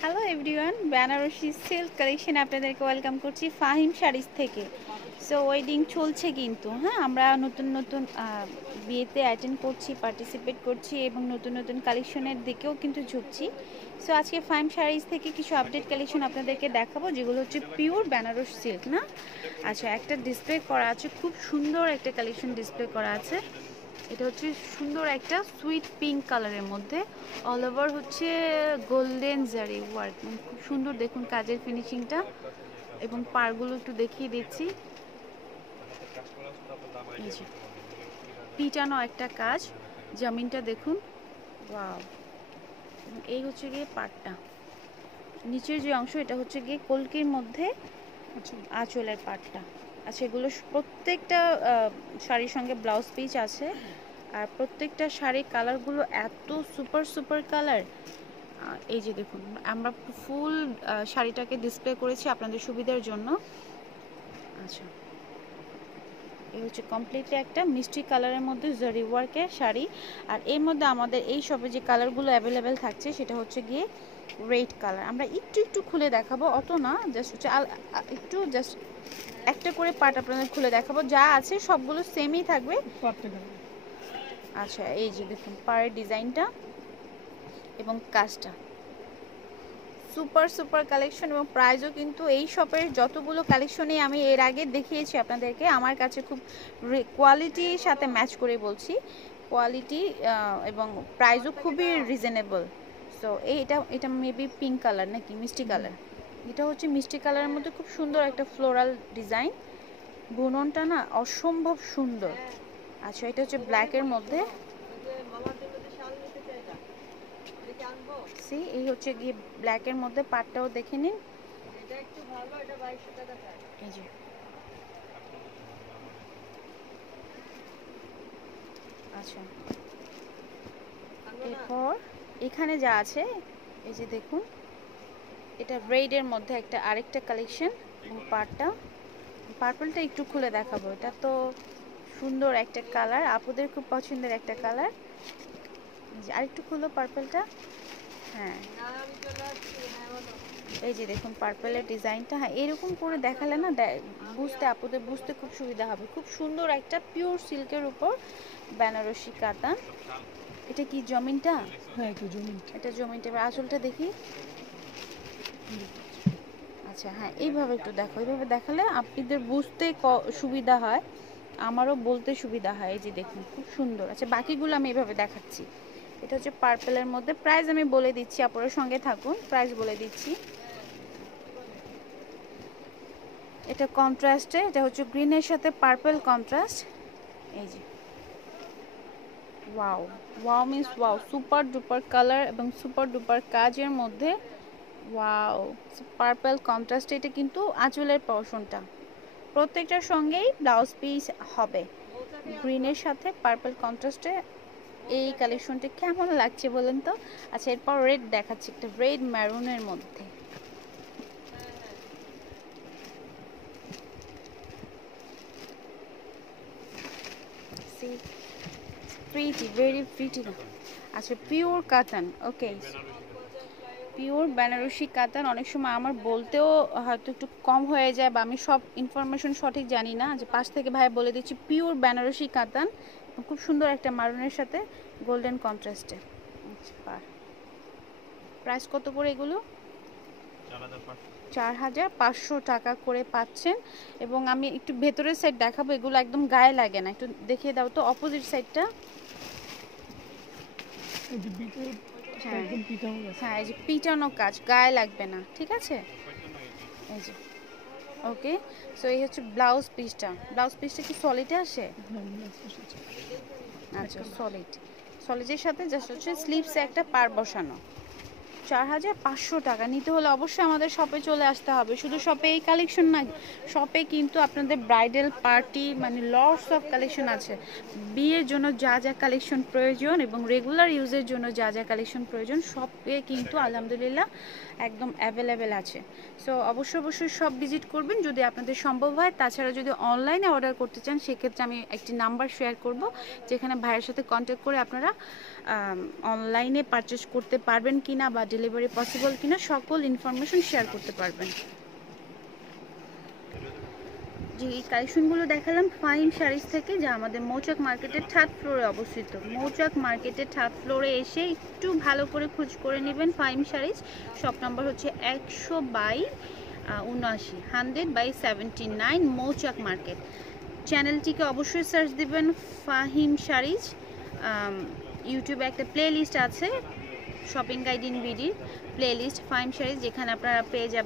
Hello everyone, Banarasi silk collection আপনাদেরকে welcome করছি ফাহিম শাড়িজ থেকে। সো ওয়েডিং চলছে কিন্তু, হ্যাঁ, আমরা নতুন নতুন বিয়েতে অ্যাটেন্ড করছি, পার্টিসিপেট করছি এবং নতুন নতুন কালেকশনের দিকেও কিন্তু ঝুঁকছি। সো আজকে ফাহিম শাড়িজ থেকে কিছু আপডেট কালেকশন আপনাদেরকে দেখাবো, যেগুলো হচ্ছে পিওর বেনারস সিল্ক না। আচ্ছা, একটা ডিসপ্লে করা আছে, খুব সুন্দর একটা কালেকশন ডিসপ্লে করা আছে। এটা হচ্ছে সুন্দর একটা সুইট পিঙ্ক কালারের মধ্যে, অল ওভার হচ্ছে গোল্ডেন জারি ওয়ার্ক, খুব সুন্দর দেখুন কাজের ফিনিশিংটা। এবং পারগুলো একটু দেখিয়ে দিচ্ছি, পিটানো একটা কাজ, জামিনটা দেখুন, ওয়াও। এই হচ্ছে গিয়ে পাটটা, নিচের যে অংশ এটা হচ্ছে গিয়ে কলকির মধ্যে আঁচলের পাটটা। আচ্ছা, এগুলো প্রত্যেকটা শাড়ির সঙ্গে ব্লাউজ পিস আছে, আর প্রত্যেকটা শাড়ির কালারগুলো এত সুপার সুপার কালার। এই যে দেখুন, আমরা ফুল শাড়িটাকে ডিসপ্লে করেছি আপনাদের সুবিধার জন্য। আচ্ছা, এই হচ্ছে কমপ্লিটলি একটা মিষ্টি কালারের মধ্যে জরি ওয়ার্কের শাড়ি। আর এর মধ্যে আমাদের এই শপে যে কালারগুলো অ্যাভেলেবেল থাকছে সেটা হচ্ছে গিয়ে রেড কালার। আমরা একটু একটু খুলে দেখাবো, অত না, জাস্ট হচ্ছে একটু জাস্ট একটা করে পার্ট আপনাদের খুলে দেখাবো, যা আছে সবগুলো সেমই থাকবে। আচ্ছা, এই যে দেখুন পাড়ের ডিজাইনটা এবং কাজটা, সুপার সুপার কালেকশন। এবং প্রাইসও কিন্তু এই শপের যতগুলো কালেকশনই আমি এর আগে দেখিয়েছি আপনাদেরকে, আমার কাছে খুব কোয়ালিটির সাথে ম্যাচ করে বলছি, কোয়ালিটি এবং প্রাইসও খুবই রিজনেবল। সো এটা এটা মেবি পিঙ্ক কালার নাকি মিষ্টি কালার, এটা হচ্ছে মিষ্টি কালারের মধ্যে খুব সুন্দর একটা ফ্লোরাল ডিজাইন, বুননটা না অসম্ভব সুন্দর। আচ্ছা, এটা হচ্ছে ব্ল্যাকের মধ্যে, সি এই হচ্ছে গিয়ে ব্ল্যাকের মধ্যে, পাটটাও দেখে নিন। এই যে আচ্ছা, এরপর এখানে যা আছে এই যে দেখুন, এটা রেডের মধ্যে একটা আরেকটা কালেকশন, এবং পার্পলটা একটু খুলে দেখাবো। এটা তো সুন্দর একটা কালার, আপুদের খুব পছন্দের একটা কালার। আরেকটু খুলো পার্পলটা, হ্যাঁ, এই যে দেখুন পার্পলের ডিজাইনটা। হ্যাঁ, এরকম করে দেখালে না বুঝতে, আপুদের বুঝতে খুব সুবিধা হবে। খুব সুন্দর একটা পিওর সিল্কের উপর বেনারসি কাতান। এটা কি জমিনটা? হ্যাঁ, এটা জমিনটা। এবার আঁচলটা দেখি। আচ্ছা, হ্যাঁ, এইভাবে একটু দেখো, এইভাবে দেখালে আপনাদের বুঝতে সুবিধা হয়, আমারও বলতে সুবিধা হয়। এই যে দেখুন খুব সুন্দর। আচ্ছা, বাকিগুলো আমি এইভাবে দেখাচ্ছি। এটা হচ্ছে পার্পলের মধ্যে, প্রাইস আমি বলে দিচ্ছি, আপনার সঙ্গে থাকুন, প্রাইস বলে দিচ্ছি। এটা কন্ট্রাস্টে, এটা হচ্ছে গ্রিনের সাথে পার্পল কন্ট্রাস্ট। এই যে wow, wow means wow, super duper colour এবং সুপার ডুপার কাজের মধ্যে, ওয়াও, পার্পল কন্ট্রাস্ট। এটা কিন্তু আঁচলের পোরশনটা, প্রত্যেকটার সঙ্গেই ব্লাউজ পিস হবে গ্রিনের সাথে পার্পল কন্ট্রাস্টে। এই কালেকশনটা কেমন লাগছে বলেন তো? আচ্ছা, এরপর রেড দেখাচ্ছি, একটা রেড ম্যারুনের মধ্যে। Pretty, very pretty. আচ্ছা, পিওর কাতান, ওকে, পিওর বেনারসি কাতান। অনেক সময় আমার বলতেও হয়তো একটু কম হয়ে যায়, বা আমি সব ইনফরমেশন সঠিক জানি না, যে পাশ থেকে ভাই বলে দিচ্ছি পিওর বেনারসি কাতান, খুব সুন্দর একটা মারুনের সাথে গোল্ডেন কন্ট্রাস্টে। প্রাইস কত করে এগুলো? 4500 টাকা করে পাচ্ছেন। এবং আমি একটু ভেতরের সাইড দেখাবো, এগুলো একদম গায়ে লাগে না, একটু দেখিয়ে দাও তো অপোজিট সাইডটা। হ্যাঁ হ্যাঁ, এই যে পিটানো কাজ, গায়ে লাগবে না, ঠিক আছে। এই যে ওকে। সো এই হচ্ছে ব্লাউজ পিসটা। ব্লাউজ পিসটা কি সলিডে আসে? আচ্ছা, সলিডের সাথে জাস্ট হচ্ছে স্লিভসে একটা পার বসানো। 4500 টাকা নিতে হলে অবশ্যই আমাদের শপে চলে আসতে হবে। শুধু শপে এই কালেকশন না, শপে কিন্তু আপনাদের ব্রাইডাল পার্টি মানে লটস অফ কালেকশন আছে। বিয়ের জন্য যা যা কালেকশন প্রয়োজন এবং রেগুলার ইউজের জন্য যা যা কালেকশন প্রয়োজন, শপে কিন্তু আলহামদুলিল্লাহ একদম অ্যাভেলেবেল আছে। সো অবশ্যই সব ভিজিট করবেন যদি আপনাদের সম্ভব হয়। তাছাড়া যদি অনলাইনে অর্ডার করতে চান, সেক্ষেত্রে আমি একটি নাম্বার শেয়ার করব, যেখানে ভাইয়ের সাথে কন্ট্যাক্ট করে আপনারা অনলাইনে পারচেস করতে পারবেন কিনা বা ডেলিভারি পসিবল কিনা সকল ইনফরমেশন শেয়ার করতে পারবেন। যে এই কালেকশনগুলো দেখালাম ফাহিম শাড়িজ থেকে, যা আমাদের মৌচাক মার্কেটের 3rd ফ্লোরে অবস্থিত। মৌচাক মার্কেটের 3rd ফ্লোরে এসে একটু ভালো করে খোঁজ করে নেবেন ফাহিম শাড়িজ। শপ নাম্বার হচ্ছে 100/79 মৌচাক মার্কেট। চ্যানেলটিকে অবশ্যই সার্চ দিবেন ফাহিম শাড়িজ। ইউটিউবে একটা প্লে লিস্ট আছে, শপিং গাইড ইন বিডির প্লে লিস্ট ফাহিম শাড়িজ, যেখানে আপনারা পেয়ে যাবেন